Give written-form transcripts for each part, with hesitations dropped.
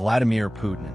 Vladimir Putin,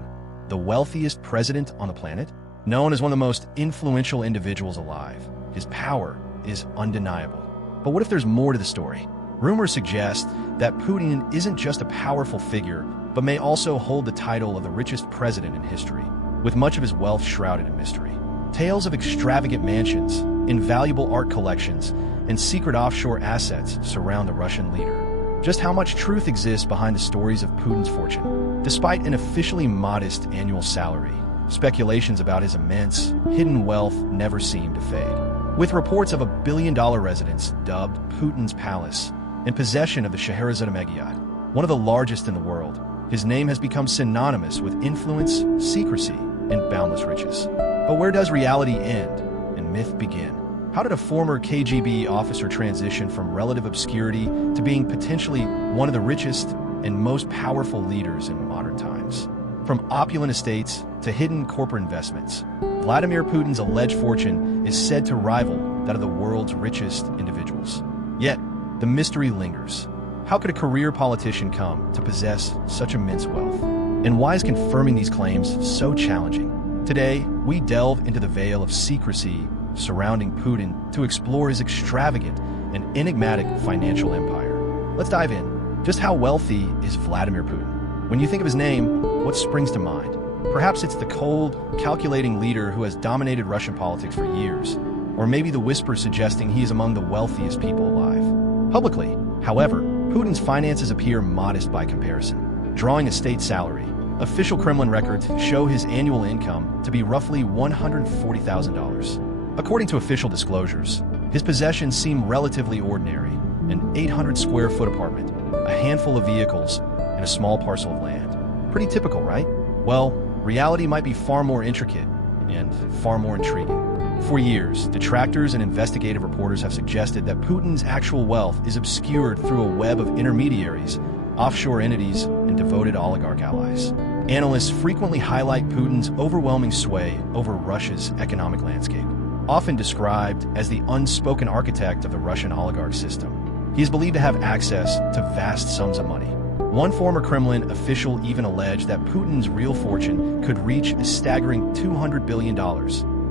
the wealthiest president on the planet? Known as one of the most influential individuals alive, his power is undeniable. But what if there's more to the story? Rumors suggest that Putin isn't just a powerful figure, but may also hold the title of the richest president in history, with much of his wealth shrouded in mystery. Tales of extravagant mansions, invaluable art collections, and secret offshore assets surround the Russian leader. Just how much truth exists behind the stories of Putin's fortune? Despite an officially modest annual salary, speculations about his immense, hidden wealth never seem to fade. With reports of a billion-dollar residence dubbed Putin's Palace, in possession of the Scheherazade Megayot, one of the largest in the world, his name has become synonymous with influence, secrecy, and boundless riches. But where does reality end and myth begin? How did a former KGB officer transition from relative obscurity to being potentially one of the richest and most powerful leaders in modern times? From opulent estates to hidden corporate investments, Vladimir Putin's alleged fortune is said to rival that of the world's richest individuals. Yet, the mystery lingers. How could a career politician come to possess such immense wealth? And why is confirming these claims so challenging? Today, we delve into the veil of secrecy surrounding Putin to explore his extravagant and enigmatic financial empire. Let's dive in. Just how wealthy is Vladimir Putin? When you think of his name, what springs to mind? Perhaps it's the cold, calculating leader who has dominated Russian politics for years, or maybe the whispers suggesting he is among the wealthiest people alive. Publicly, however, Putin's finances appear modest by comparison. Drawing a state salary, official Kremlin records show his annual income to be roughly $140,000. According to official disclosures, his possessions seem relatively ordinary: an 800-square-foot apartment, a handful of vehicles, and a small parcel of land. Pretty typical, right? Well, reality might be far more intricate and far more intriguing. For years, detractors and investigative reporters have suggested that Putin's actual wealth is obscured through a web of intermediaries, offshore entities, and devoted oligarch allies. Analysts frequently highlight Putin's overwhelming sway over Russia's economic landscape, often described as the unspoken architect of the Russian oligarch system. He is believed to have access to vast sums of money. One former Kremlin official even alleged that Putin's real fortune could reach a staggering $200 billion,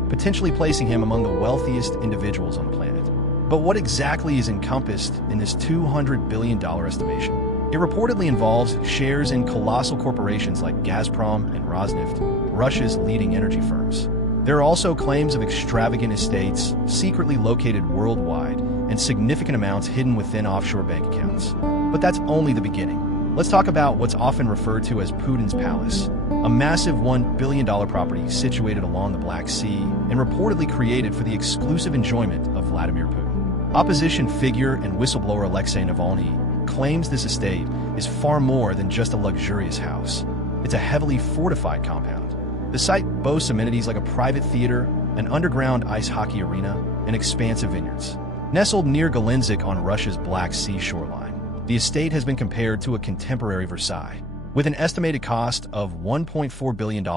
potentially placing him among the wealthiest individuals on the planet. But what exactly is encompassed in this $200 billion estimation? It reportedly involves shares in colossal corporations like Gazprom and Rosneft, Russia's leading energy firms. There are also claims of extravagant estates secretly located worldwide and significant amounts hidden within offshore bank accounts. But that's only the beginning. Let's talk about what's often referred to as Putin's Palace, a massive $1 billion property situated along the Black Sea and reportedly created for the exclusive enjoyment of Vladimir Putin. Opposition figure and whistleblower Alexei Navalny claims this estate is far more than just a luxurious house. It's a heavily fortified compound. The site boasts amenities like a private theater, an underground ice hockey arena, and expansive vineyards. Nestled near Galinzik on Russia's Black Sea shoreline, the estate has been compared to a contemporary Versailles. With an estimated cost of $1.4 billion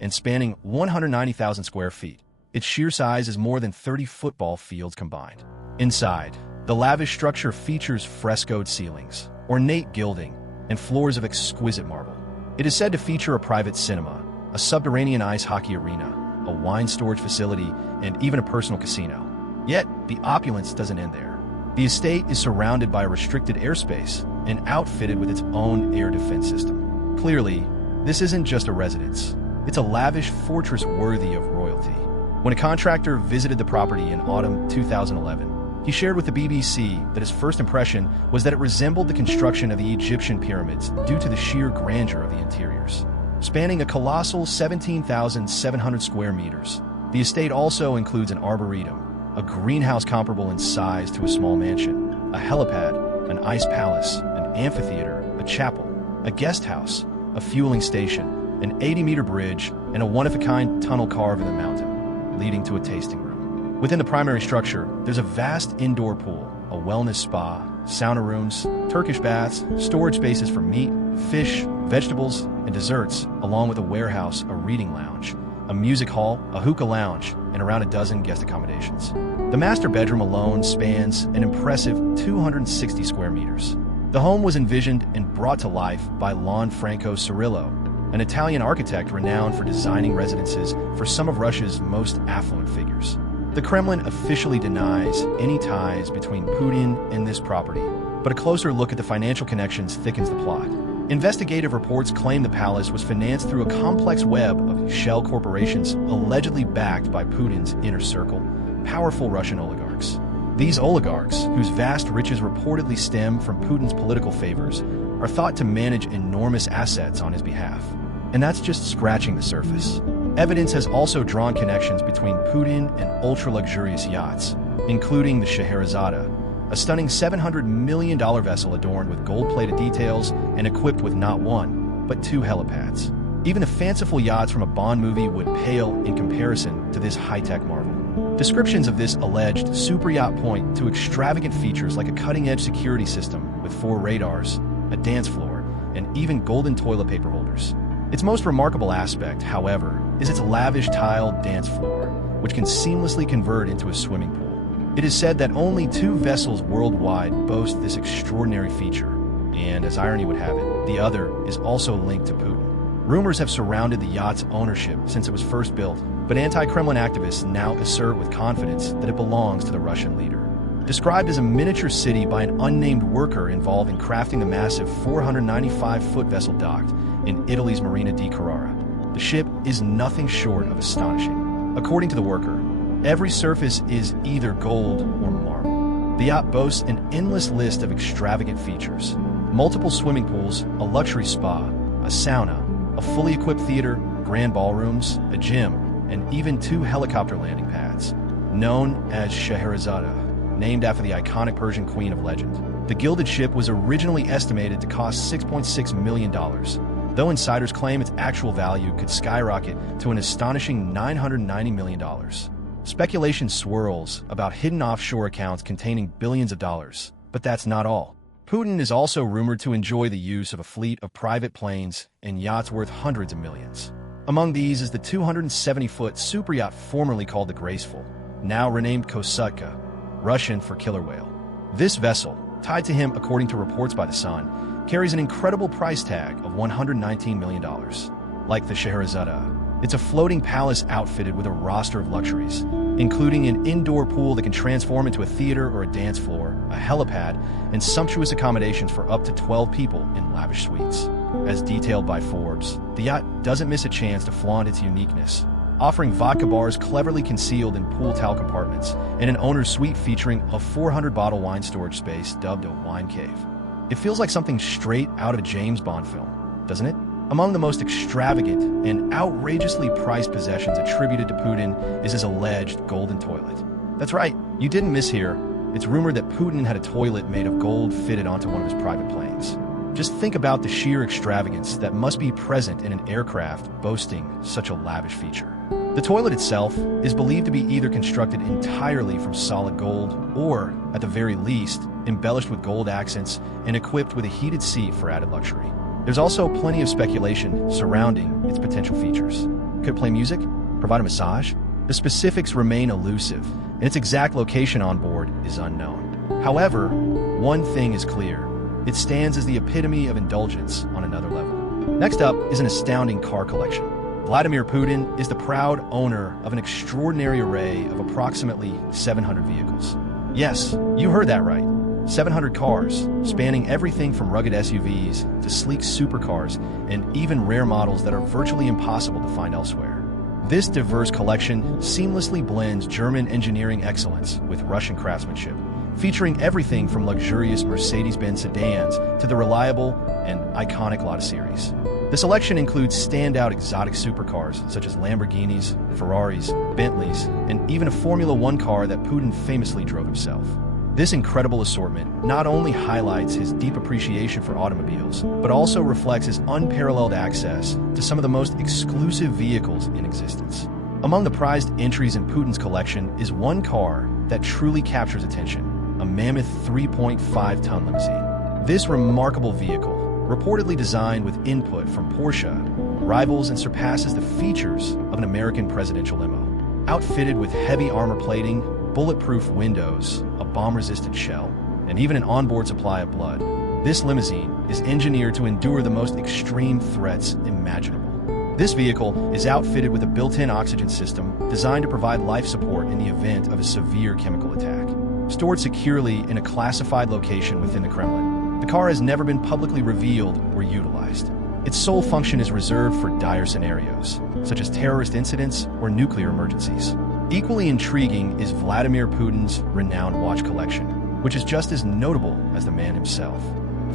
and spanning 190,000 square feet, its sheer size is more than 30 football fields combined. Inside, the lavish structure features frescoed ceilings, ornate gilding, and floors of exquisite marble. It is said to feature a private cinema, a subterranean ice hockey arena, a wine storage facility, and even a personal casino. Yet, the opulence doesn't end there. The estate is surrounded by a restricted airspace and outfitted with its own air defense system. Clearly, this isn't just a residence. It's a lavish fortress worthy of royalty. When a contractor visited the property in autumn 2011, he shared with the BBC that his first impression was that it resembled the construction of the Egyptian pyramids due to the sheer grandeur of the interiors. Spanning a colossal 17,700 square meters, the estate also includes an arboretum, a greenhouse comparable in size to a small mansion, a helipad, an ice palace, an amphitheater, a chapel, a guest house, a fueling station, an 80-meter bridge, and a one-of-a-kind tunnel carved in the mountain, leading to a tasting room. Within the primary structure, there's a vast indoor pool, a wellness spa, sauna rooms, Turkish baths, storage spaces for meat, fish, vegetables, and desserts, along with a warehouse, a reading lounge, a music hall, a hookah lounge, and around a dozen guest accommodations. The master bedroom alone spans an impressive 260 square meters. The home was envisioned and brought to life by Lanfranco Cirillo, an Italian architect renowned for designing residences for some of Russia's most affluent figures. The Kremlin officially denies any ties between Putin and this property, but a closer look at the financial connections thickens the plot. Investigative reports claim the palace was financed through a complex web of shell corporations allegedly backed by Putin's inner circle, powerful Russian oligarchs. These oligarchs, whose vast riches reportedly stem from Putin's political favors, are thought to manage enormous assets on his behalf. And that's just scratching the surface. Evidence has also drawn connections between Putin and ultra-luxurious yachts, including the Scheherazade, a stunning $700 million vessel adorned with gold-plated details and equipped with not one, but two helipads. Even the fanciful yachts from a Bond movie would pale in comparison to this high-tech marvel. Descriptions of this alleged super yacht point to extravagant features like a cutting-edge security system with 4 radars, a dance floor, and even golden toilet paper holders. Its most remarkable aspect, however, is its lavish tiled dance floor, which can seamlessly convert into a swimming pool. It is said that only 2 vessels worldwide boast this extraordinary feature, and as irony would have it, the other is also linked to Putin. Rumors have surrounded the yacht's ownership since it was first built, but anti-Kremlin activists now assert with confidence that it belongs to the Russian leader. Described as a miniature city by an unnamed worker involved in crafting the massive 495-foot vessel docked in Italy's Marina di Carrara, the ship is nothing short of astonishing. According to the worker, every surface is either gold or marble. The yacht boasts an endless list of extravagant features: multiple swimming pools, a luxury spa, a sauna, a fully equipped theater, grand ballrooms, a gym, and even 2 helicopter landing pads. Known as Scheherazade, named after the iconic Persian queen of legend, the gilded ship was originally estimated to cost $6.6 million, though insiders claim its actual value could skyrocket to an astonishing $990 million. Speculation swirls about hidden offshore accounts containing billions of dollars, but that's not all. Putin is also rumored to enjoy the use of a fleet of private planes and yachts worth hundreds of millions. Among these is the 270-foot super yacht formerly called the Graceful, now renamed Kosutka, Russian for killer whale. This vessel, tied to him according to reports by The Sun, carries an incredible price tag of $119 million. Like the Scheherazade, it's a floating palace outfitted with a roster of luxuries, including an indoor pool that can transform into a theater or a dance floor, a helipad, and sumptuous accommodations for up to 12 people in lavish suites. As detailed by Forbes, the yacht doesn't miss a chance to flaunt its uniqueness, offering vodka bars cleverly concealed in pool towel compartments and an owner's suite featuring a 400-bottle wine storage space dubbed a wine cave. It feels like something straight out of a James Bond film, doesn't it? Among the most extravagant and outrageously priced possessions attributed to Putin is his alleged golden toilet. That's right, you didn't miss It's rumored that Putin had a toilet made of gold fitted onto one of his private planes. Just think about the sheer extravagance that must be present in an aircraft boasting such a lavish feature. The toilet itself is believed to be either constructed entirely from solid gold or, at the very least, embellished with gold accents and equipped with a heated seat for added luxury. There's also plenty of speculation surrounding its potential features. Could it play music? Provide a massage? The specifics remain elusive, and its exact location on board is unknown. However, one thing is clear. It stands as the epitome of indulgence on another level. Next up is an astounding car collection. Vladimir Putin is the proud owner of an extraordinary array of approximately 700 vehicles. Yes, you heard that right. 700 cars, spanning everything from rugged SUVs to sleek supercars and even rare models that are virtually impossible to find elsewhere. This diverse collection seamlessly blends German engineering excellence with Russian craftsmanship, featuring everything from luxurious Mercedes-Benz sedans to the reliable and iconic Lotus series. The selection includes standout exotic supercars such as Lamborghinis, Ferraris, Bentleys, and even a Formula One car that Putin famously drove himself. This incredible assortment not only highlights his deep appreciation for automobiles, but also reflects his unparalleled access to some of the most exclusive vehicles in existence. Among the prized entries in Putin's collection is one car that truly captures attention: a mammoth 3.5-ton limousine. This remarkable vehicle, reportedly designed with input from Porsche, rivals and surpasses the features of an American presidential limo. Outfitted with heavy armor plating, bulletproof windows, a bomb-resistant shell, and even an onboard supply of blood, This limousine is engineered to endure the most extreme threats imaginable. This vehicle is outfitted with a built-in oxygen system designed to provide life support in the event of a severe chemical attack. Stored securely in a classified location within the Kremlin, the car has never been publicly revealed or utilized. Its sole function is reserved for dire scenarios, such as terrorist incidents or nuclear emergencies. Equally intriguing is Vladimir Putin's renowned watch collection, which is just as notable as the man himself.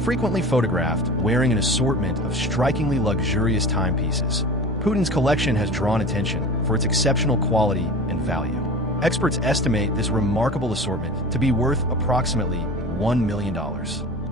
Frequently photographed wearing an assortment of strikingly luxurious timepieces, Putin's collection has drawn attention for its exceptional quality and value. Experts estimate this remarkable assortment to be worth approximately $1 million.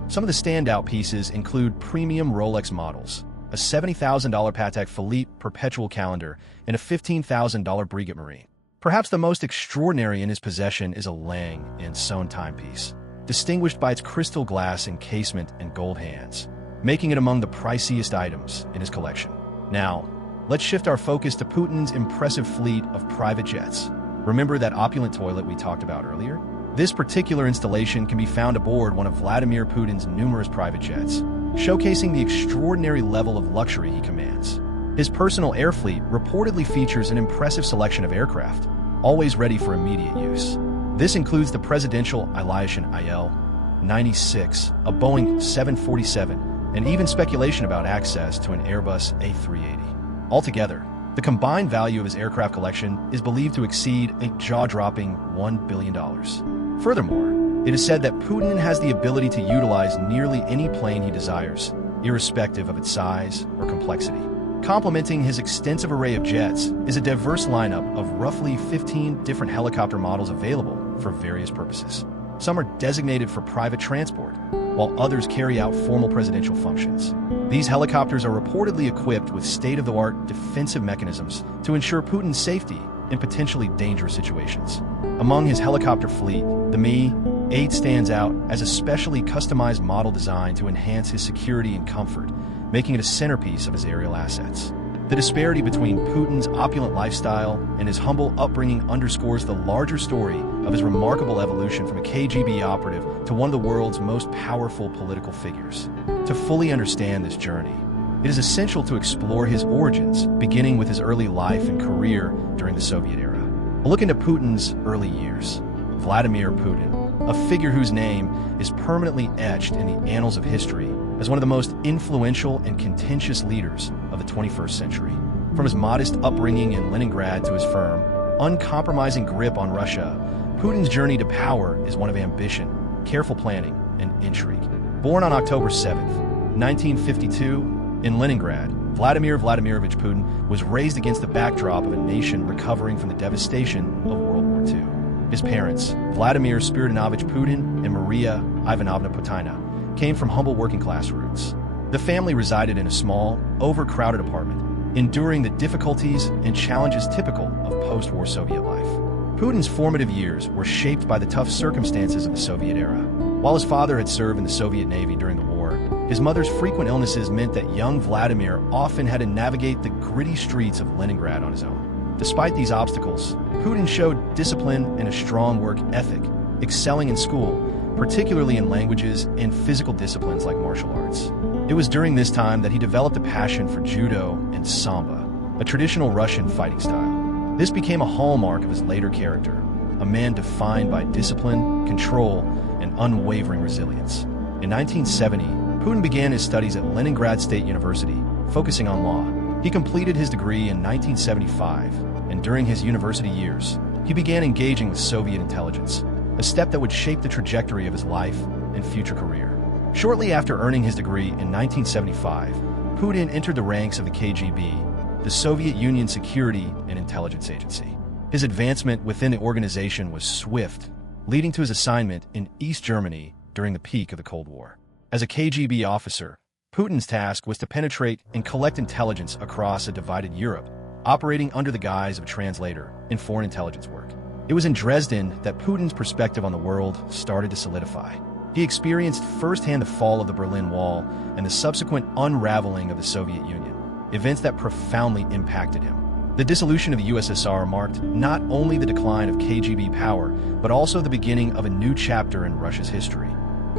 Some of the standout pieces include premium Rolex models, a $70,000 Patek Philippe perpetual calendar, and a $15,000 Breguet Marine. Perhaps the most extraordinary in his possession is a Lang & Son timepiece, distinguished by its crystal glass encasement and gold hands, making it among the priciest items in his collection. Now, let's shift our focus to Putin's impressive fleet of private jets. Remember that opulent toilet we talked about earlier? This particular installation can be found aboard one of Vladimir Putin's numerous private jets, showcasing the extraordinary level of luxury he commands. His personal air fleet reportedly features an impressive selection of aircraft, always ready for immediate use. This includes the presidential Ilyushin IL-96, a Boeing 747, and even speculation about access to an Airbus A380. Altogether, the combined value of his aircraft collection is believed to exceed a jaw-dropping $1 billion. Furthermore, it is said that Putin has the ability to utilize nearly any plane he desires, irrespective of its size or complexity. Complementing his extensive array of jets is a diverse lineup of roughly 15 different helicopter models available for various purposes. Some are designated for private transport, while others carry out formal presidential functions. These helicopters are reportedly equipped with state-of-the-art defensive mechanisms to ensure Putin's safety in potentially dangerous situations. Among his helicopter fleet, the Mi-8 stands out as a specially customized model designed to enhance his security and comfort, making it a centerpiece of his aerial assets. The disparity between Putin's opulent lifestyle and his humble upbringing underscores the larger story of his remarkable evolution from a KGB operative to one of the world's most powerful political figures. To fully understand this journey, it is essential to explore his origins, beginning with his early life and career during the Soviet era. A look into Putin's early years. Vladimir Putin, a figure whose name is permanently etched in the annals of history as one of the most influential and contentious leaders of the 21st century. From his modest upbringing in Leningrad to his firm, uncompromising grip on Russia, Putin's journey to power is one of ambition, careful planning, and intrigue. Born on October 7, 1952, in Leningrad, Vladimir Vladimirovich Putin was raised against the backdrop of a nation recovering from the devastation of World War II. His parents, Vladimir Spiridonovich Putin and Maria Ivanovna Putina, came from humble working-class roots. The family resided in a small, overcrowded apartment, enduring the difficulties and challenges typical of post-war Soviet life. Putin's formative years were shaped by the tough circumstances of the Soviet era. While his father had served in the Soviet Navy during the war, his mother's frequent illnesses meant that young Vladimir often had to navigate the gritty streets of Leningrad on his own. Despite these obstacles, Putin showed discipline and a strong work ethic, excelling in school, particularly in languages and physical disciplines like martial arts. It was during this time that he developed a passion for judo and sambo, a traditional Russian fighting style. This became a hallmark of his later character, a man defined by discipline, control, and unwavering resilience. In 1970, Putin began his studies at Leningrad State University, focusing on law. He completed his degree in 1975, and during his university years, he began engaging with Soviet intelligence, a step that would shape the trajectory of his life and future career. Shortly after earning his degree in 1975, Putin entered the ranks of the KGB, the Soviet Union Security and Intelligence Agency. His advancement within the organization was swift, leading to his assignment in East Germany during the peak of the Cold War. As a KGB officer, Putin's task was to penetrate and collect intelligence across a divided Europe, operating under the guise of a translator in foreign intelligence work. It was in Dresden that Putin's perspective on the world started to solidify. He experienced firsthand the fall of the Berlin Wall and the subsequent unraveling of the Soviet Union, events that profoundly impacted him. The dissolution of the USSR marked not only the decline of KGB power, but also the beginning of a new chapter in Russia's history.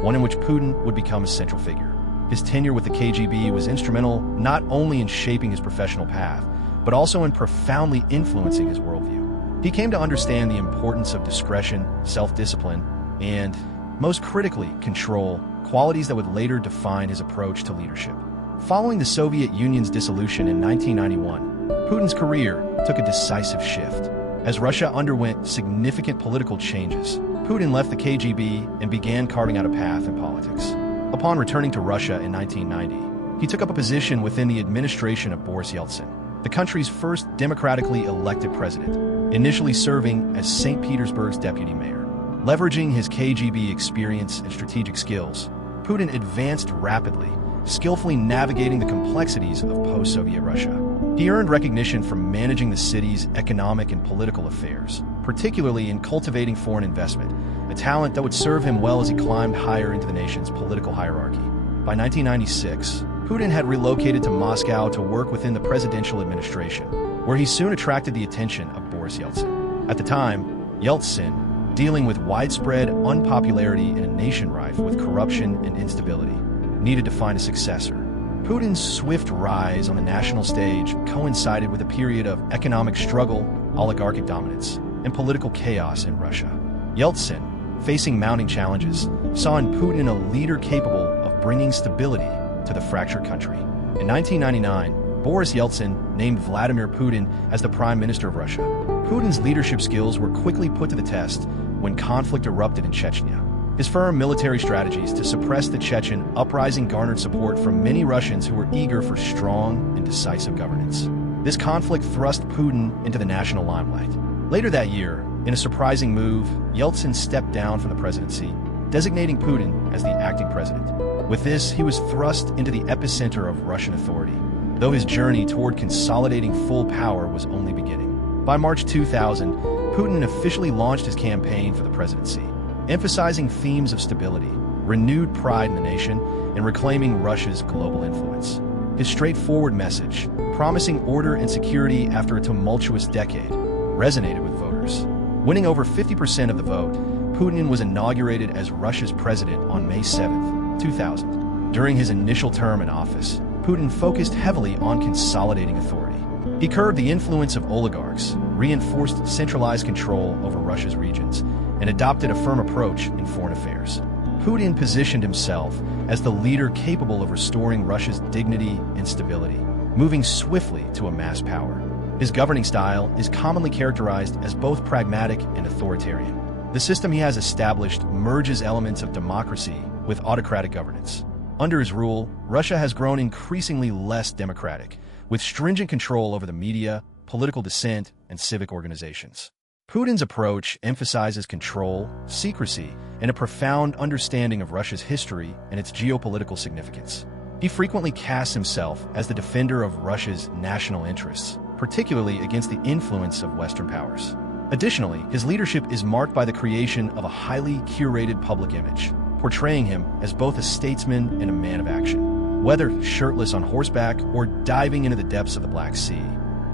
one in which Putin would become a central figure. His tenure with the KGB was instrumental not only in shaping his professional path, but also in profoundly influencing his worldview. He came to understand the importance of discretion, self-discipline, and, most critically, control, qualities that would later define his approach to leadership. Following the Soviet Union's dissolution in 1991, Putin's career took a decisive shift. As Russia underwent significant political changes, Putin left the KGB and began carving out a path in politics. Upon returning to Russia in 1990, he took up a position within the administration of Boris Yeltsin, the country's first democratically elected president, initially serving as St. Petersburg's deputy mayor. Leveraging his KGB experience and strategic skills, Putin advanced rapidly, skillfully navigating the complexities of post-Soviet Russia. He earned recognition for managing the city's economic and political affairs, particularly in cultivating foreign investment, a talent that would serve him well as he climbed higher into the nation's political hierarchy. By 1996, Putin had relocated to Moscow to work within the presidential administration, where he soon attracted the attention of Boris Yeltsin. At the time, Yeltsin, dealing with widespread unpopularity in a nation rife with corruption and instability, needed to find a successor. Putin's swift rise on the national stage coincided with a period of economic struggle, oligarchic dominance, and political chaos in Russia. Yeltsin, facing mounting challenges, saw in Putin a leader capable of bringing stability to the fractured country. In 1999, Boris Yeltsin named Vladimir Putin as the Prime Minister of Russia. Putin's leadership skills were quickly put to the test when conflict erupted in Chechnya. His firm military strategies to suppress the Chechen uprising garnered support from many Russians who were eager for strong and decisive governance. This conflict thrust Putin into the national limelight. Later that year, in a surprising move, Yeltsin stepped down from the presidency, designating Putin as the acting president. With this, he was thrust into the epicenter of Russian authority, though his journey toward consolidating full power was only beginning. By March 2000, Putin officially launched his campaign for the presidency, emphasizing themes of stability, renewed pride in the nation, and reclaiming Russia's global influence. His straightforward message, promising order and security after a tumultuous decade, resonated with voters. Winning over 50% of the vote, Putin was inaugurated as Russia's president on May 7, 2000. During his initial term in office, Putin focused heavily on consolidating authority. He curbed the influence of oligarchs, reinforced centralized control over Russia's regions, and adopted a firm approach in foreign affairs. Putin positioned himself as the leader capable of restoring Russia's dignity and stability, moving swiftly to amass power. His governing style is commonly characterized as both pragmatic and authoritarian. The system he has established merges elements of democracy with autocratic governance. Under his rule, Russia has grown increasingly less democratic, with stringent control over the media, political dissent, and civic organizations. Putin's approach emphasizes control, secrecy, and a profound understanding of Russia's history and its geopolitical significance. He frequently casts himself as the defender of Russia's national interests, particularly against the influence of Western powers. Additionally, his leadership is marked by the creation of a highly curated public image, portraying him as both a statesman and a man of action. Whether shirtless on horseback or diving into the depths of the Black Sea,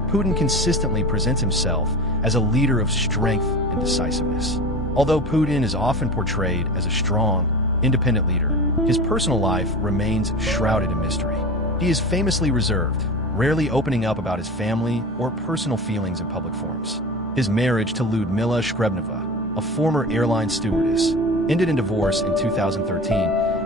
Putin consistently presents himself as a leader of strength and decisiveness. Although Putin is often portrayed as a strong, independent leader, his personal life remains shrouded in mystery. He is famously reserved, rarely opening up about his family or personal feelings in public forums. His marriage to Lyudmila Shkrebneva, a former airline stewardess, ended in divorce in 2013,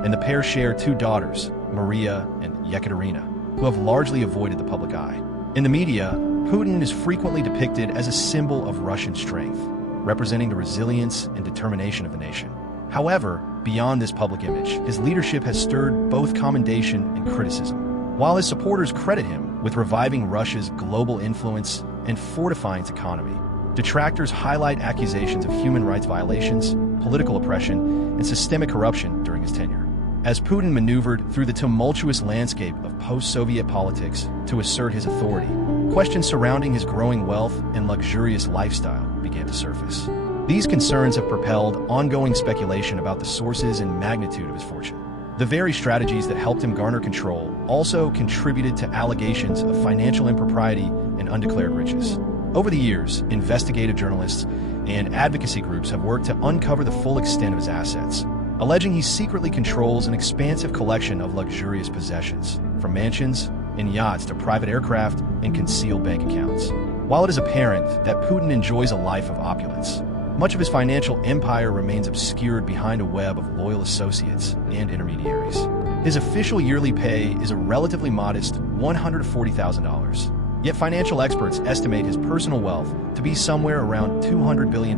and the pair share two daughters, Maria and Yekaterina, who have largely avoided the public eye. In the media, Putin is frequently depicted as a symbol of Russian strength, representing the resilience and determination of the nation. However, beyond this public image, his leadership has stirred both commendation and criticism. While his supporters credit him with reviving Russia's global influence and fortifying its economy, detractors highlight accusations of human rights violations, political oppression, and systemic corruption during his tenure. As Putin maneuvered through the tumultuous landscape of post-Soviet politics to assert his authority, questions surrounding his growing wealth and luxurious lifestyle began to surface. These concerns have propelled ongoing speculation about the sources and magnitude of his fortune. The very strategies that helped him garner control also contributed to allegations of financial impropriety and undeclared riches. Over the years, investigative journalists and advocacy groups have worked to uncover the full extent of his assets, alleging he secretly controls an expansive collection of luxurious possessions, from mansions and yachts to private aircraft and concealed bank accounts. While it is apparent that Putin enjoys a life of opulence, much of his financial empire remains obscured behind a web of loyal associates and intermediaries. His official yearly pay is a relatively modest $140,000. Yet financial experts estimate his personal wealth to be somewhere around $200 billion,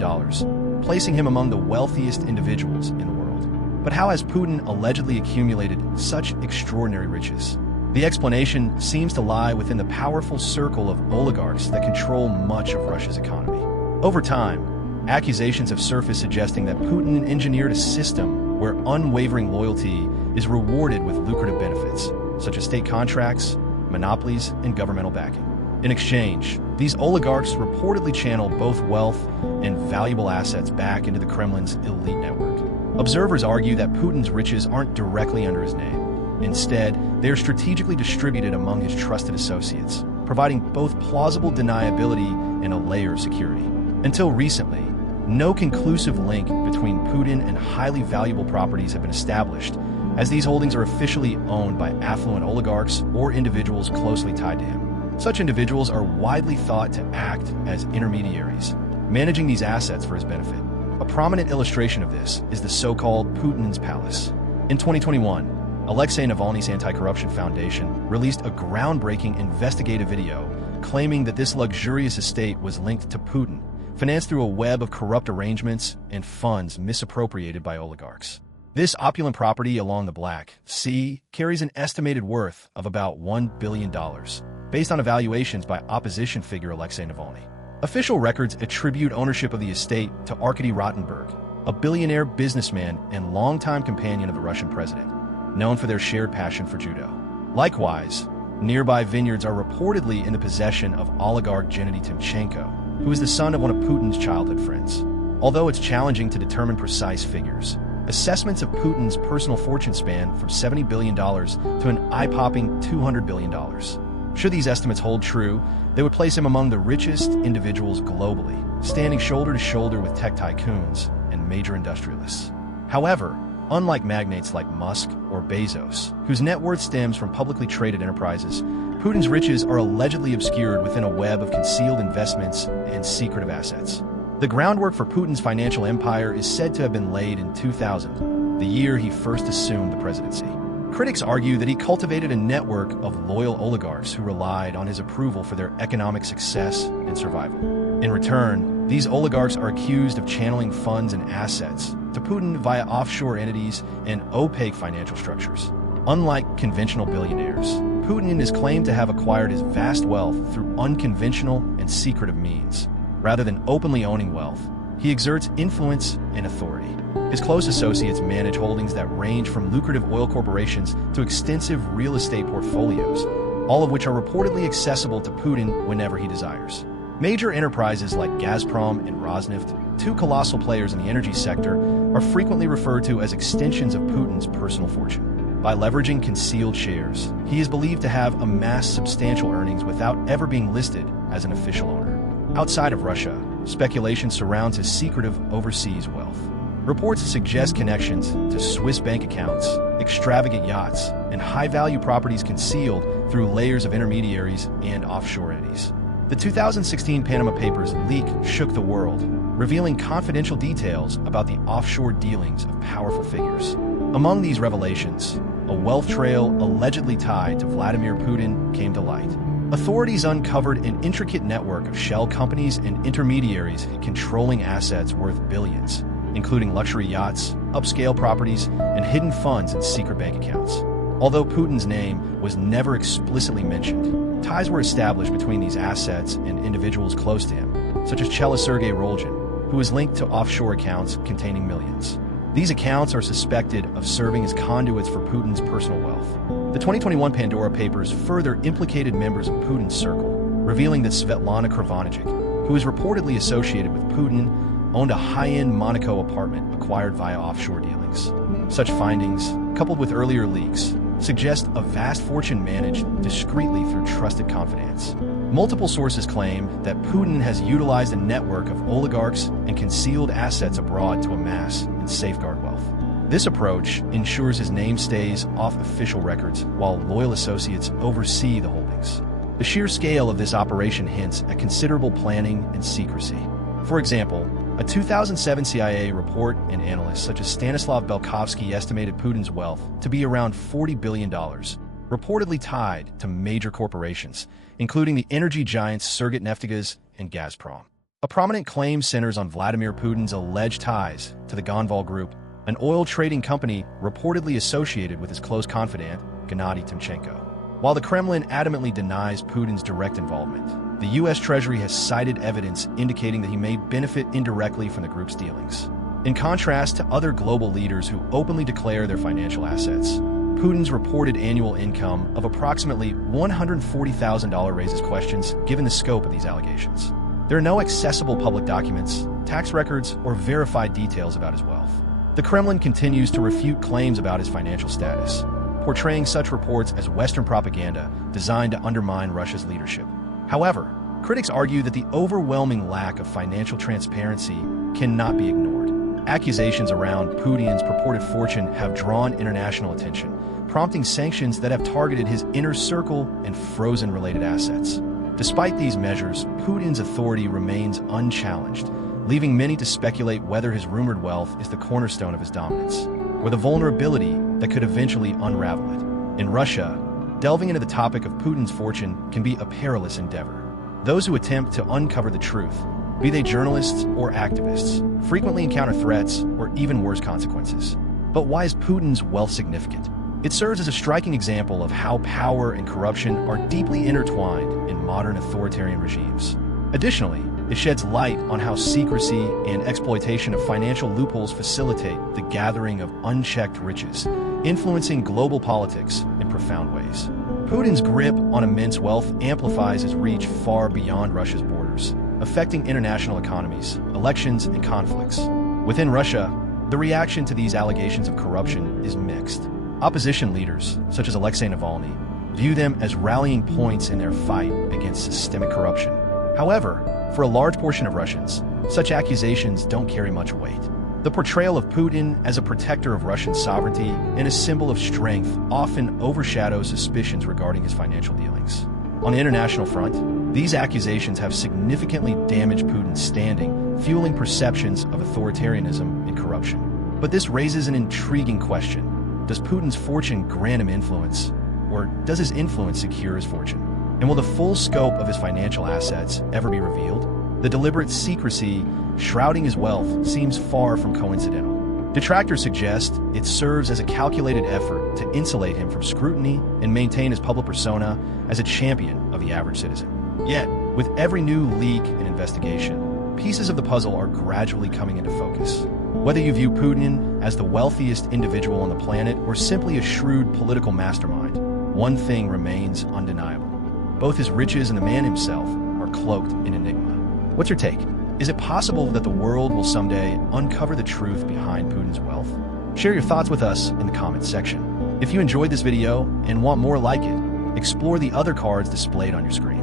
placing him among the wealthiest individuals in the world. But how has Putin allegedly accumulated such extraordinary riches? The explanation seems to lie within the powerful circle of oligarchs that control much of Russia's economy. Over time, accusations have surfaced suggesting that Putin engineered a system where unwavering loyalty is rewarded with lucrative benefits, such as state contracts, monopolies, and governmental backing. In exchange, these oligarchs reportedly channel both wealth and valuable assets back into the Kremlin's elite network. Observers argue that Putin's riches aren't directly under his name. Instead, they are strategically distributed among his trusted associates, providing both plausible deniability and a layer of security. Until recently, no conclusive link between Putin and highly valuable properties have been established, as these holdings are officially owned by affluent oligarchs or individuals closely tied to him. Such individuals are widely thought to act as intermediaries, managing these assets for his benefit. A prominent illustration of this is the so-called Putin's Palace. In 2021, Alexei Navalny's Anti-Corruption Foundation released a groundbreaking investigative video claiming that this luxurious estate was linked to Putin, financed through a web of corrupt arrangements and funds misappropriated by oligarchs. This opulent property along the Black Sea carries an estimated worth of about $1 billion, based on evaluations by opposition figure Alexei Navalny. Official records attribute ownership of the estate to Arkady Rotenberg, a billionaire businessman and longtime companion of the Russian president, known for their shared passion for judo. Likewise, nearby vineyards are reportedly in the possession of oligarch Gennady Timchenko, who is the son of one of Putin's childhood friends. Although it's challenging to determine precise figures, assessments of Putin's personal fortune span from $70 billion to an eye-popping $200 billion. Should these estimates hold true, they would place him among the richest individuals globally, standing shoulder to shoulder with tech tycoons and major industrialists. However, unlike magnates like Musk or Bezos, whose net worth stems from publicly traded enterprises, Putin's riches are allegedly obscured within a web of concealed investments and secretive assets. The groundwork for Putin's financial empire is said to have been laid in 2000, the year he first assumed the presidency. Critics argue that he cultivated a network of loyal oligarchs who relied on his approval for their economic success and survival. In return, these oligarchs are accused of channeling funds and assets to Putin via offshore entities and opaque financial structures. Unlike conventional billionaires, Putin is claimed to have acquired his vast wealth through unconventional and secretive means. Rather than openly owning wealth, he exerts influence and authority. His close associates manage holdings that range from lucrative oil corporations to extensive real estate portfolios, all of which are reportedly accessible to Putin whenever he desires. Major enterprises like Gazprom and Rosneft, two colossal players in the energy sector, are frequently referred to as extensions of Putin's personal fortune. By leveraging concealed shares, he is believed to have amassed substantial earnings without ever being listed as an official owner. Outside of Russia, speculation surrounds his secretive overseas wealth. Reports suggest connections to Swiss bank accounts, extravagant yachts, and high-value properties concealed through layers of intermediaries and offshore entities. The 2016 Panama Papers leak shook the world, revealing confidential details about the offshore dealings of powerful figures. Among these revelations, a wealth trail allegedly tied to Vladimir Putin came to light. Authorities uncovered an intricate network of shell companies and intermediaries controlling assets worth billions, including luxury yachts, upscale properties, and hidden funds in secret bank accounts. Although Putin's name was never explicitly mentioned, ties were established between these assets and individuals close to him, such as cellist Sergei Rolgin, who is linked to offshore accounts containing millions. These accounts are suspected of serving as conduits for Putin's personal wealth. The 2021 Pandora Papers further implicated members of Putin's circle, revealing that Svetlana Kravonijic, who is reportedly associated with Putin, owned a high-end Monaco apartment acquired via offshore dealings. Such findings, coupled with earlier leaks, suggest a vast fortune managed discreetly through trusted confidants. Multiple sources claim that Putin has utilized a network of oligarchs and concealed assets abroad to amass and safeguard wealth. This approach ensures his name stays off official records while loyal associates oversee the holdings. The sheer scale of this operation hints at considerable planning and secrecy. For example, a 2007 CIA report and analysts such as Stanislav Belkovsky estimated Putin's wealth to be around $40 billion, reportedly tied to major corporations, including the energy giants Surgutneftegas and Gazprom. A prominent claim centers on Vladimir Putin's alleged ties to the Gonval Group, an oil trading company reportedly associated with his close confidant, Gennady Timchenko. While the Kremlin adamantly denies Putin's direct involvement, the U.S. Treasury has cited evidence indicating that he may benefit indirectly from the group's dealings. In contrast to other global leaders who openly declare their financial assets, Putin's reported annual income of approximately $140,000 raises questions given the scope of these allegations. There are no accessible public documents, tax records, or verified details about his wealth. The Kremlin continues to refute claims about his financial status, portraying such reports as Western propaganda designed to undermine Russia's leadership. However, critics argue that the overwhelming lack of financial transparency cannot be ignored. Accusations around Putin's purported fortune have drawn international attention, prompting sanctions that have targeted his inner circle and frozen related assets. Despite these measures, Putin's authority remains unchallenged, leaving many to speculate whether his rumored wealth is the cornerstone of his dominance, or the vulnerability that could eventually unravel it. In Russia, delving into the topic of Putin's fortune can be a perilous endeavor. Those who attempt to uncover the truth, be they journalists or activists, frequently encounter threats or even worse consequences. But why is Putin's wealth significant? It serves as a striking example of how power and corruption are deeply intertwined in modern authoritarian regimes. Additionally, it sheds light on how secrecy and exploitation of financial loopholes facilitate the gathering of unchecked riches, influencing global politics in profound ways. Putin's grip on immense wealth amplifies his reach far beyond Russia's borders, affecting international economies, elections, and conflicts. Within Russia, the reaction to these allegations of corruption is mixed. Opposition leaders, such as Alexei Navalny, view them as rallying points in their fight against systemic corruption. However, for a large portion of Russians, such accusations don't carry much weight. The portrayal of Putin as a protector of Russian sovereignty and a symbol of strength often overshadows suspicions regarding his financial dealings. On the international front, these accusations have significantly damaged Putin's standing, fueling perceptions of authoritarianism and corruption. But this raises an intriguing question. Does Putin's fortune grant him influence, or does his influence secure his fortune? And will the full scope of his financial assets ever be revealed? The deliberate secrecy shrouding his wealth seems far from coincidental. Detractors suggest it serves as a calculated effort to insulate him from scrutiny and maintain his public persona as a champion of the average citizen. Yet, with every new leak and investigation, pieces of the puzzle are gradually coming into focus. Whether you view Putin as the wealthiest individual on the planet or simply a shrewd political mastermind, one thing remains undeniable. Both his riches and the man himself are cloaked in enigma. What's your take? Is it possible that the world will someday uncover the truth behind Putin's wealth? Share your thoughts with us in the comments section. If you enjoyed this video and want more like it, explore the other cards displayed on your screen.